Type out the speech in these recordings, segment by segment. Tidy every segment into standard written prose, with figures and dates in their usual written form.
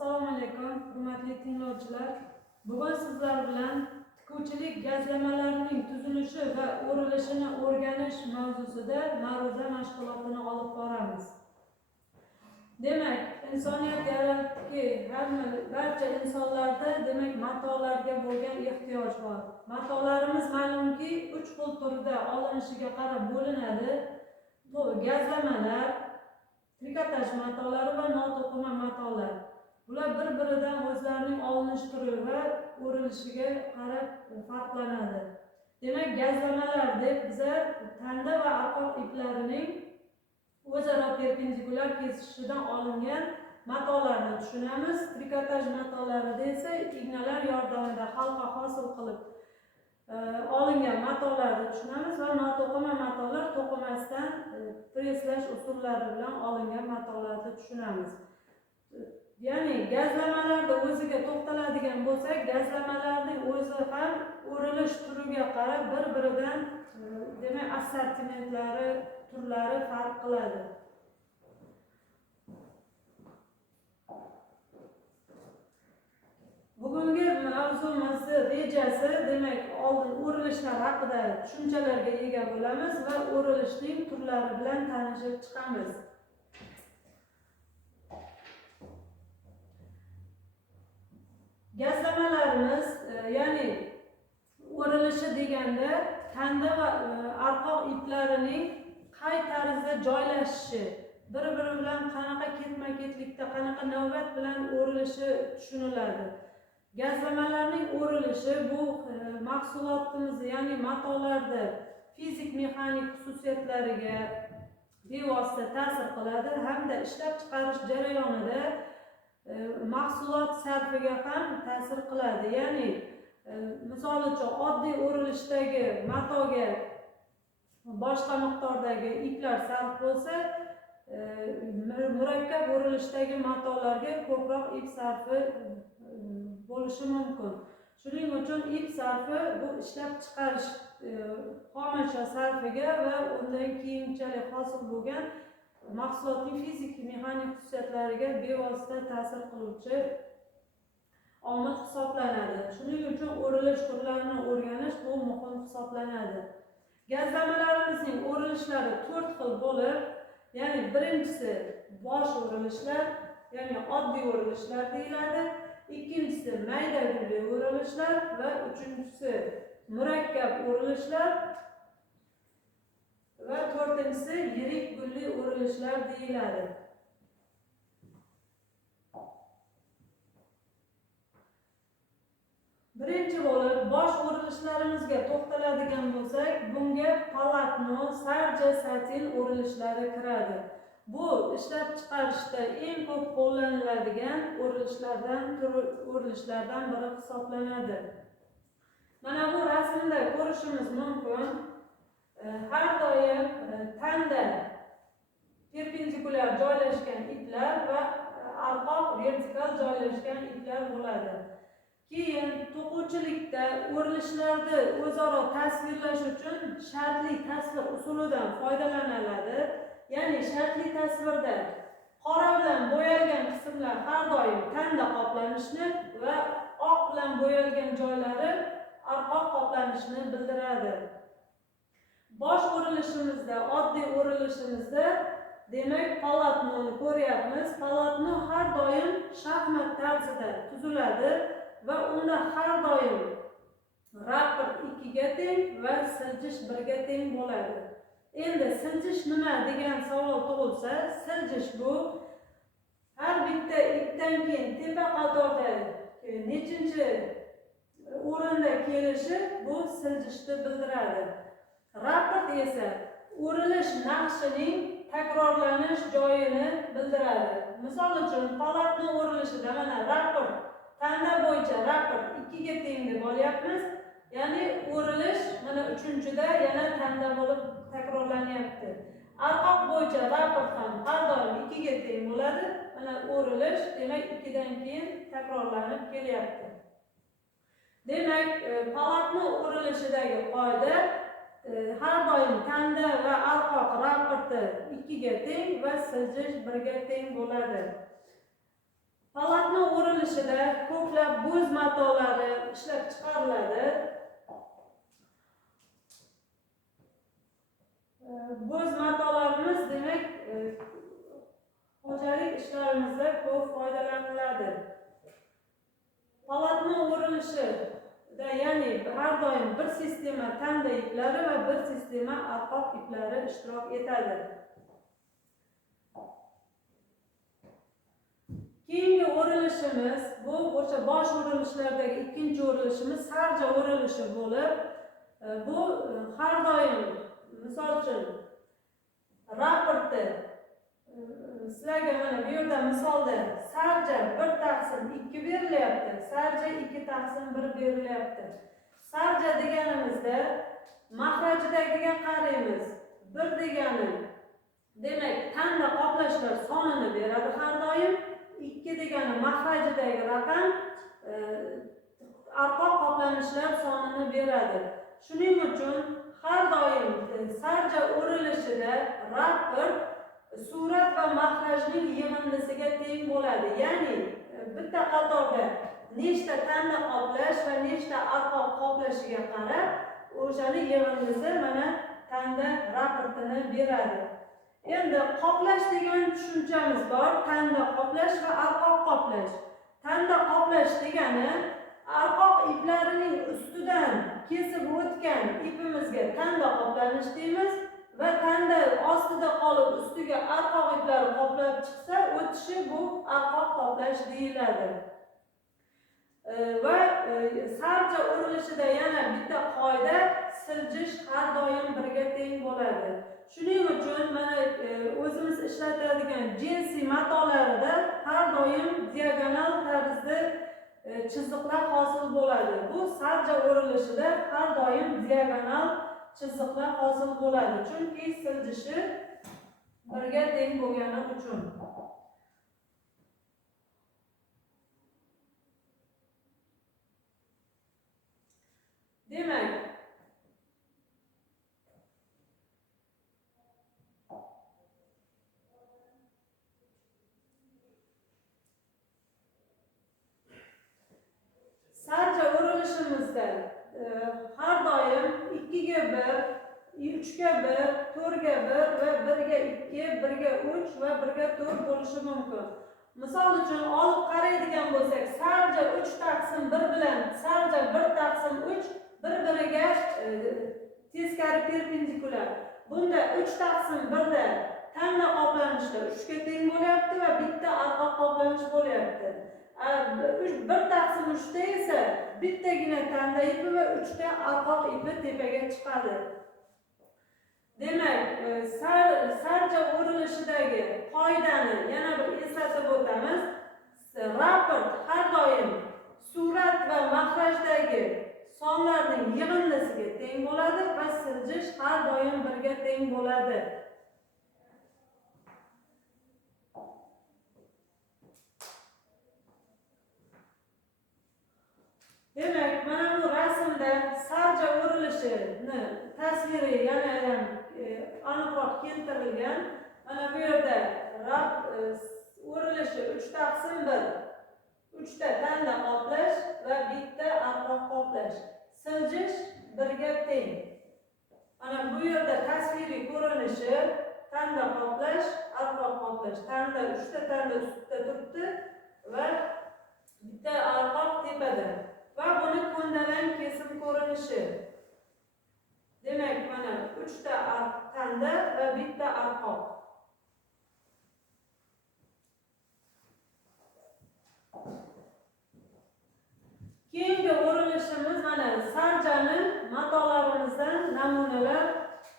Assalomu alaykum, hurmatli tinglovchilar. Bugun sizlar bilan tikuvchilik gazlamalarining tuzilishi va o'rilishini o'rganish mavzusida ma'ruza mashg'ulotini olib boramiz. Demak, insoniyat yaratdiki, barcha insonlarda demak matolarga bo'lgan ehtiyoj bor. Matolarimiz ma'lumki 3 xil turda olinishiga qarab bo'linadi. Bu gazlamalar, trikotaj matolari va noto'qima matolar. Bular bir-biridan o'zlarining olinish turi va o'rilishiga qarab farqlanadi. Demak, gazlamalar deb biza tanda va arqoq iplarining o'zaro perpendikulyar kesishidan olingan matolarni tushunamiz. Trikotaj matolarida esa ignalar yordamida halqa hosil qilib olingan matolarni tushunamiz va noto'qima matolar to'qimasdan preslash usullari bilan olingan matolarni tushunamiz. Ya'ni gazlamalarda o'ziga to'xtaladigan bo'lsak, gazlamalarning o'zi ham o'rilish turiga qarab bir-biridan demak assortimentlari, turlari farq qiladi. Bugungi mavzumiz rejasi demak oldin o'rilishlar haqida tushunchalarga ega bo'lamiz va o'rilishning turlari bilan tanishib chiqamiz. Gazlamalarimiz ya'ni o'rilishi deganda tanda va arqoq iplarining qay tarzda joylashishi, bir-biri bilan qanaqa ketma-ketlikda, qanaqa navbat bilan o'rilishi tushuniladi. Gazlamalarning o'rilishi bu mahsulotimiz, ya'ni matolarda fizik mexanik xususiyatlariga bevosita ta'sir qiladi hamda ishlab chiqarish jarayonida mahsulot sarfiga ham ta'sir qiladi. Ya'ni misol uchun oddiy o'rilishdagi matoga boshqa miqdordagi iplar sarf bo'lsa, murakkab o'rilishdagi matolarga ko'proq ip sarfi bo'lishi mumkin. Shuning uchun ip sarfi bu ishlab chiqarish xomashyo sarfiga va undan keyinchalik hosil bo'lgan mahsulotning fizik mexanik xususiyatlariga bevosita ta'sir qiluvchi omil hisoblanadi. Shuning uchun o'rilish turlarini o'rganish bu muhim hisoblanadi. Gazlamalarimizning o'rilishlari 4 xil bo'lib, ya'ni birinchisi bosh o'rilishlar, ya'ni oddiy o'rilishlar deyiladi. Ikkinchisi mayda gulli o'rilishlar va uchinchisi murakkab o'rilishlar va to'rtinchisi yirik gulli o'rilishlar deyiladi. Birinchi bo'lib bosh o'rilishlarimizga to'xtaladigan bo'lsak, bunga palatno, sarja, satin o'rilishlari kiradi. Bu ishlab chiqarishda eng ko'p qo'llaniladigan o'rilishlardan biri hisoblanadi. Mana bu rasmda ko'rishimiz mumkin. Har doim tanda perpendikulyar joylashgan iplar va arqoq vertikal joylashgan iplar bo'ladi. Keyin to'quvchilikda o'rilishlarni o'zaro tasvirlash uchun shartli tasvir usulidan foydalaniladi. Ya'ni shartli tasvirda qora bilan bo'yalgan qismlar har doim tanda qoplanishini va oq bilan bo'yalgan joylari arqoq qoplanishini bildiradi. Bosh o'rilishimizda, oddiy o'rilishimizda demak palatnoni ko'ryapmiz. Palatno har doim shaxmat tarzida tuziladi va unda har doim raport 2 ga teng va siljish 1 ga teng bo'ladi. Endi siljish nima degan savol tug'ilsa, siljish bu har bitta ipdan keyin tepa qatorda nechinchi o'rinda kelishi bu siljishni bildiradi. Raport esa o'rilish naqshining takrorlanish joyini bildiradi. Misol uchun palatno o'rilishida mana raport tanda bo'yicha raport 2 ga teng deb olyapmiz. Ya'ni o'rilish mana 3-da yana tanda bo'lib takrorlanyapti. Arqoq bo'yicha raport ham har doim 2 ga teng bo'ladi. Mana o'rilish demak 2 dan keyin takrorlanib kelyapti. Demak, palatno o'rilishidagi qoida har doim tanda va arqoq raporti 2 ga teng va siljish 1 ga teng bo'ladi. Palatno o'rilishida ko'plab bo'z matolari ishlab chiqariladi. Bo'z matolarimiz demak xo'jalik ishlarimizda ko'p foydalaniladi. Polotno o'rilishida ya'ni har doim bir sistema tanda iplari va bir sistema arqoq iplari ishtirok etadi. Keyingi o'rilishimiz bu o'sha bosh o'rilishlardagi ikkinchi o'rilishimiz sarja o'rilishi bo'lib, bu har doim misol uchun raportda sizlarga mana bu yerda misolda sarja 1/2 berilyapti, sarja 2/1 berilyapti. Sarja deganimizda mahrajidagiga qaraymiz. 1 degani demak tanda qoplashlar sonini beradi har doim. 2 degani mahrajidagi raqam arqoq qoplanishlar sonini beradi. Shuning uchun har doim sarja o'rilishida raport surat va mahrajning yig'indisiga teng bo'ladi. Ya'ni bitta qatorda nechta tanda qoplash va nechta arqoq qoplashiga qarab o'shani yig'indisi mana tanda raportini beradi. Endi qoplash degan tushunchamiz bor. Tanda qoplash va arqoq qoplash. Tanda qoplash degani arqoq iplarining ustidan kesib o'tgan ipimizga tanda qoplanish deymiz va tanda ostida qolib ustiga arqoq iplar qoplab chiqsa, o'tishi bu arqoq qoplash deyiladi. Va sarja o'rilishida yana bitta qoida, siljish har doim birga teng bo'ladi. Shuning uchun mana o'zimiz ishlatadigan jinsi matolarida har doim diagonal tarzda chiziqlar hosil bo'ladi. Bu sarja o'rilishida har doim diagonal chiziqlar hosil bo'ladi. Chunki siljishi birga teng bo'lgani uchun. Demak, sarja o'rilishimizda har doim 2 ga 1, 3 ga 1, 4 ga 1 va 1 ga 2, 1 ga 3 va 1 ga 4 bo'lishi mumkin. Misol uchun olib qaraydigan bo'lsak, sarja 3/1 bilan sarja 1/3 bir-biriga teskari perpendikulyar. Bunda 3/1 da tanda qoplanishlar 3 ga teng bo'lyapti va bitta arqoq qoplanish bo'lyapti. 1/3 da esa bittagina tanda ipi va 3 ta arqoq ipi tepaga chiqadi. Demak, sarja o'rilishidagi qoidani yana bir eslatib o'tamiz. Raport har doim surat va mahrajdagi sonlarning yig'indisiga teng bo'ladi va siljish har doim birga teng bo'ladi. Demak, mana bu rasmda sarja o'rilishini tasviri yana ham aniqroq keltirilgan. Mana bu yerda o'rilishi 3/1, 3 ta tanda qoplash va bitta arqoq qoplash. Siljish birga teng. Mana bu yerda tasviriy ko'rinishi tanda qoplash, arqoq qoplash. Tanda 3 ta tanda ustida turibdi va bitta arqoq tepada. Va buni ko'ndalang kesim ko'rinishi. Demak, mana 3 ta tanda va bitta arqoq. Keyingi o'rilishimiz mana sarjani matolarimizdan namunalar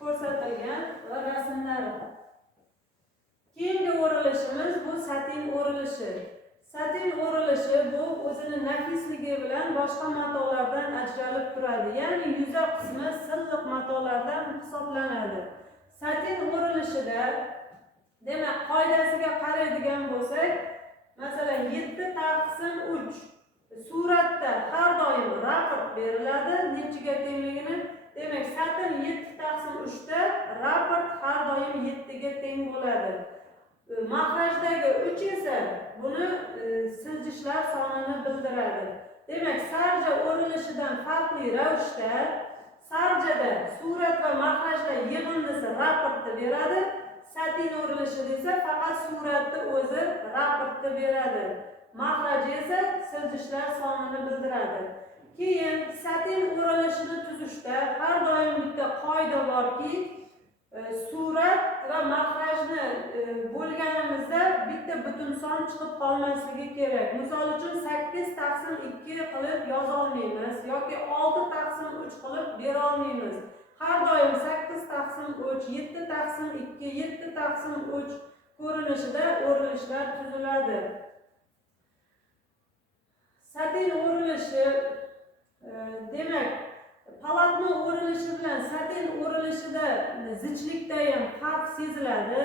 ko'rsatilgan va rasmlari. Keyingi o'rilishimiz bu satin o'rilishi. Satin o'rilishi bu o'zini nafisligi bilan boshqa matolardan ajralib turadi. Ya'ni yuza qismi silliq matolardan hisoblanadi. Satin o'rilishida demak qoidasiga qaraydigan bo'lsak, masalan 7/3 suratda har doim raport beriladi, nechiga tengligini. Demak, satin 7/3 da raport har doim 7 ga teng bo'ladi. Mahrajdagi 3 esa buni siljishlar sonini Demak, sarja o'rilishidan farqli ravishda sarjada surat va mahrajlar yig'indisi raportni beradi. Satin o'rilishi desa faqat suratni o'zi raportni beradi. Mahraj esa siljishlar sonini bildiradi. Keyin satin o'rilishini tuzishda har doim bitta qoida borki, surat va mahrajni bo'lganimizda bitta butun son chiqib qolmasligi kerak. Misol uchun 8/2 qilib yoza olmaymiz yoki 6/3 qilib bera olmaymiz. Har doim 8/3, 7/2, 7/3 ko'rinishida o'rilishlar tuziladi. Satin o'rilishi demak, polotno o'rilishi bilan satin o'rilishida zichlikda ham farq seziladi.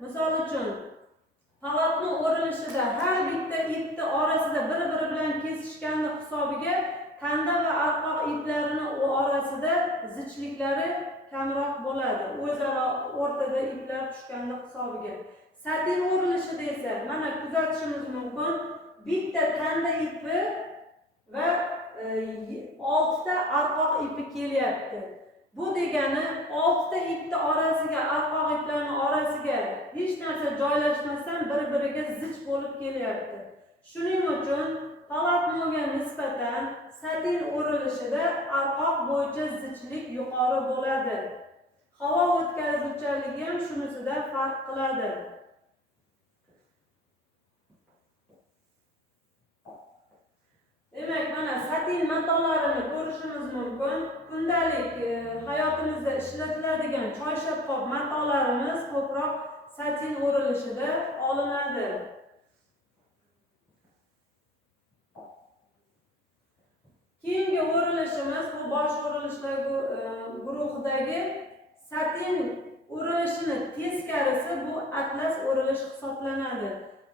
Misol uchun, polotno o'rilishida har bitta ipni orasida bir-biri bilan kesishganlik hisobiga tanda va arqoq iplarining orasida zichliklari kamroq bo'ladi. O'zaro o'rtada iplar tushganlik hisobiga. Satin o'rilishida esa mana kuzatishimiz mumkin, bitta tanda ipi va 6 ta arqoq ipi kelyapti. Bu degani 6 ta ipni orasiga, arqoq iplarning orasiga hech narsa joylashmasdan bir-biriga zich bo'lib kelyapti. Shuning uchun polotnoga nisbatan satin o'rilishida arqoq bo'yicha zichlik yuqori bo'ladi. Havo o'tkazuvchanligi ham shunisida farq qiladi. Demak, mana satin matolarini ko'rishimiz mumkin. Kundalik hayotimizda ishlatiladigan choyshapqoq matolarimiz ko'proq satin o'rilishida olinadi. Keyingi o'rilishimiz bu bosh o'rilishlar guruhidagi satin o'rilishini teskarisi bu atlas o'rilish hisoblanadi.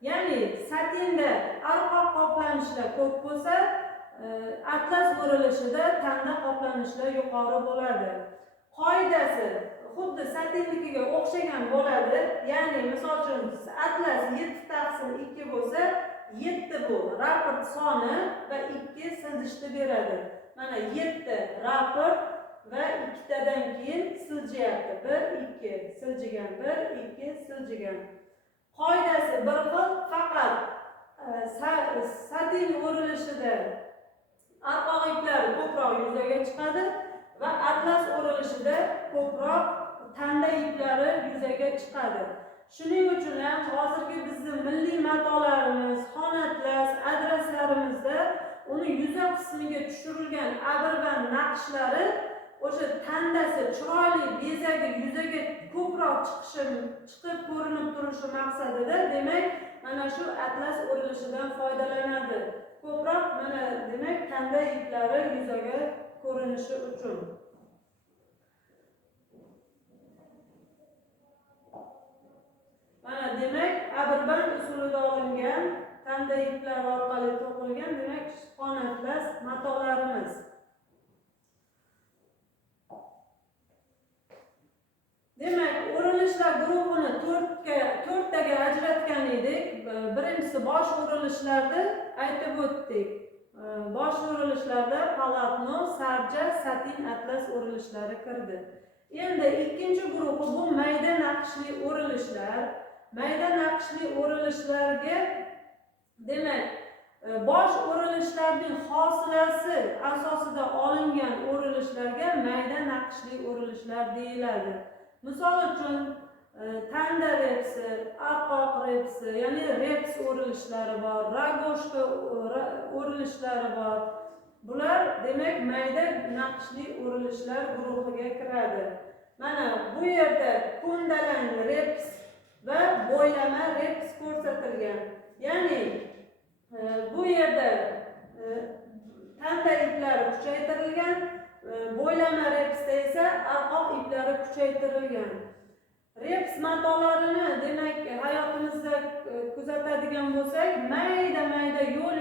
Ya'ni satinda arqoq qoplanishlar ko'p bo'lsa, atlas o'rilishida tanda qoplanishlar yuqori bo'ladi. Qoidasi xuddi satinnikiga o'xshagan bo'ladi. Ya'ni misol uchun atlas 7/2 bo'lsa, 7 bu raport soni va 2 siljishni beradi. Mana 7 raport va 2 tadan keyin siljiyapti. 1 2 siljigan, 1 2 siljigan. Qoidasi bir xil, faqat satin o'rilishida arqoq iplar ko'proq yuzaga chiqadi va atlas o'rilishida ko'proq tanda iplari yuzaga chiqadi. Shuning uchun ham hozirgi bizning milliy matolarimiz, xon atlas, adreslarimizda uni yuza qismiga tushirilgan abirband naqshlari o'sha tandasi chiroyli bezagi yuzaga ko'proq chiqib ko'rinib turishi maqsadida, demak, mana shu atlas o'rilishidan foydalanadi. Ko'proq mana demak tanda iplari yuzaga ko'rinishi uchun. Mana demak, abirband usulida olingan tanda iplari orqali to'qilgan, demak, xon atlas matolarimiz. Demak, o'rilishlar guruhini 4taga ajratgan edik. Birinchisi bosh o'rilishlarni aytib o'tdik. Bosh o'rilishlarda polotno, sarja, satin, atlas o'rilishlari kirdi. Endi ikkinchi guruhi bu mayda naqshli o'rilishlar. Mayda naqshli o'rilishlarga demak, bosh o'rilishlarning hosilasi asosida olingan o'rilishlarga mayda naqshli o'rilishlar deyiladi. Misol uchun tanda repsi, arqoq repsi, ya'ni reps o'rilishlari bor, ragoshka o'rilishlari bor. Bular demak mayda naqshli o'rilishlar guruhiga kiradi. Mana bu yerda ko'ndalang reps va bo'ylama reps ko'rsatilgan. Ya'ni bu yerda tanda iplari kuchaytirilgan, bo'ylama repsda esa arqoq iplari kuchaytirilgan. Reps matolarini demak hayotimizda kuzatadigan bo'lsak, mayda yo'l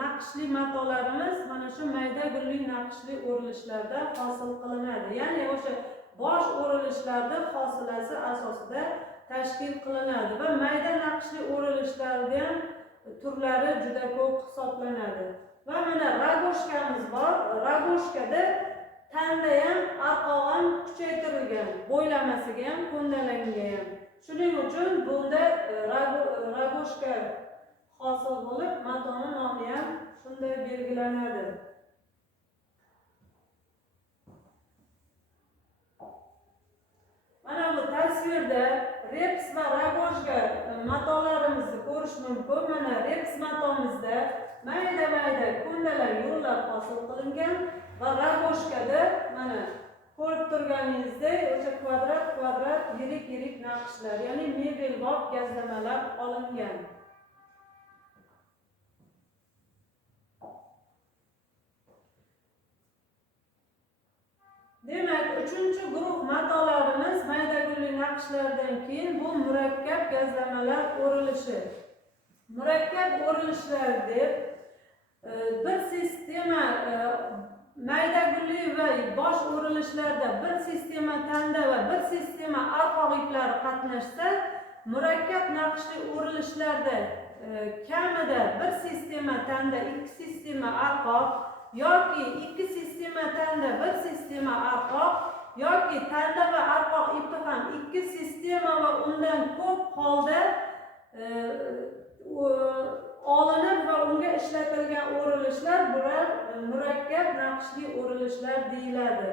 naqshli matolarimiz mana shu mayda gulli naqshli o'rilishlarda hosil qilinadi. Ya'ni o'sha bosh o'rilishlarda hosilasi asosida tashkil qilinadi va mayda naqshli o'rilishlardan turlari juda ko'p hisoblanadi. Va mana ragoshkamiz bor. Ragoshkada tanda ham, arqoq ham kuchaytirilgan, bo'ylamasiga ham, ko'ndalanga ham. Shuning uchun bunda ragoshka hosil bo'lib, matoni nomi ham shunday belgilanadi. Mana bu tasvirda reps va ragoshka matolarimizni ko'rish mumkin. Mana reps matomizda mayda-mayda ko'ndalang yo'llar hosil qilingan va ragoshkada mana ko'rib turganingizdek o'sha kvadrat yirik naqshlar, ya'ni mebelbop gazlamalar olingan. Demak, 3-guruh matolarimiz mayda gulli naqshlardan keyin bu murakkab gazlamalar o'rilishi. Murakkab o'rilishlar deb bir sistema mayda gulli va bosh o'rilishlarda bir sistema tanda va bir sistema arqoq iplari qatnashsa, murakkab naqshli o'rilishlarda kamida bir sistema tanda, ikki sistema arqoq yoki ikki sistema tanda, bir sistema arqoq yoki tanda va arqoq ipi ham ikki sistema va undan ko'p holda olinib va unga ishlatilgan o'rilishlar bular murakkab naqshli o'rilishlar deyiladi.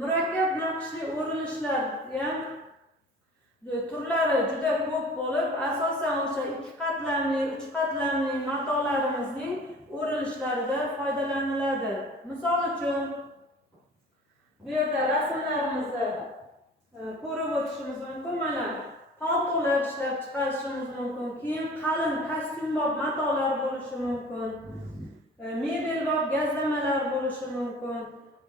Murakkab naqshli o'rilishlar ham turlari juda ko'p bo'lib, asosan o'sha 2 qatlamli, 3 qatlamli matolarimizning o'rilishlarida foydalaniladi. Misol uchun bu yerda rasmlarimizda ko'rib o'tishimiz mumkin. Mana paltolar ishlab chiqarishimiz mumkin, keyin qalin kostyumbob matolar bo'lishi mumkin, mebelbob gazlamalar bo'lishi mumkin.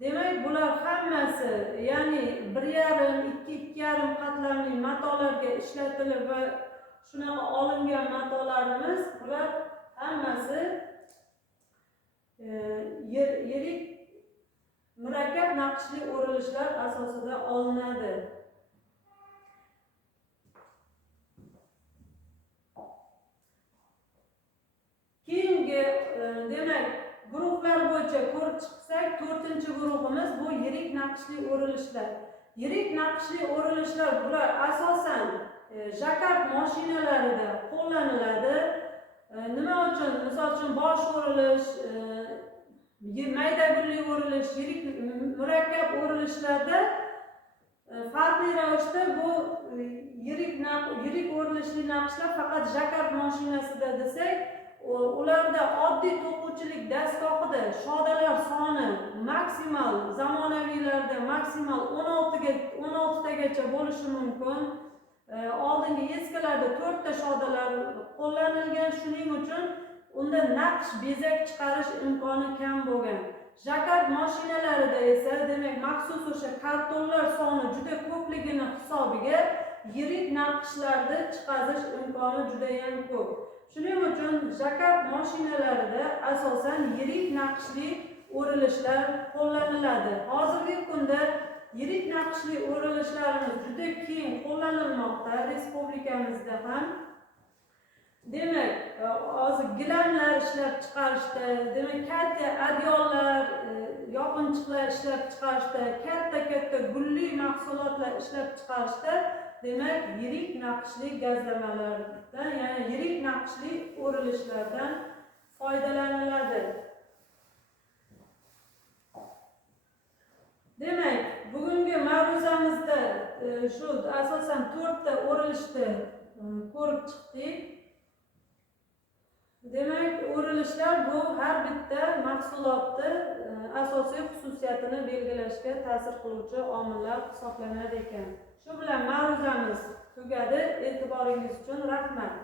Demak, bular hammasi, ya'ni 1,5, 2,5 qatlamli matolarga ishlatilib va shunaqa olingan matolarimiz, bular hammasi yirik murakkab naqshli o'rilishlar asosida olinadi. Keyingi demak guruhlar bo'yicha ko'rib chiqsak, 4-guruhimiz bu yirik naqshli o'rilishlar. Yirik naqshli o'rilishlar bular asosan jakard mashinalarida qo'llaniladi. Nima uchun? Misol uchun bosh o'rilish, mayda gulli o'rilish, yirik murakkab o'rilishlarda farqli ravishda bu yirik o'rilishli naqshlar faqat jakard mashinasida desak, ularda oddiy to'quvchilik dastgohida shodalar soni maksimal, zamonaviylarda maksimal 16 tagacha bo'lishi mumkin. Oldingi eskilarda 4 ta shodalar qo'llanilgan, shuning uchun unda naqsh bezak chiqarish imkoni kam bo'lgan. Jakard mashinalarida esa demak maxsus o'sha kartonlar soni juda ko'pligini hisobiga yirik naqshlarni chiqarish imkoni juda ham ko'p. Shuning uchun jakard mashinalarida asosan yirik naqshli o'rilishlar qo'llaniladi. Hozirgi kunda yirik naqshli o'rilishlarimiz juda keng qo'llanilmoqda respublikamizda ham. Demak, hozir gilamlar ishlab chiqarishda, demak katta adyollar, yopinchiqlar ishlab chiqarishda, katta gulli mahsulotlar ishlab chiqarishda, demak yirik naqshli gazlamalardan, ya'ni yirik naqshli o'rilishlardan foydalaniladi. Demak, bugungi mavzumizda shu asosan 4 ta o'rilishni ko'rib chiqdik. Demak, o'rilishlar bu har bitta mahsulotni asosiy xususiyatini belgilashga ta'sir qiluvchi omillar hisoblanar ekan. Shu bilan mavzumiz tugadi. E'tiboringiz uchun rahmat.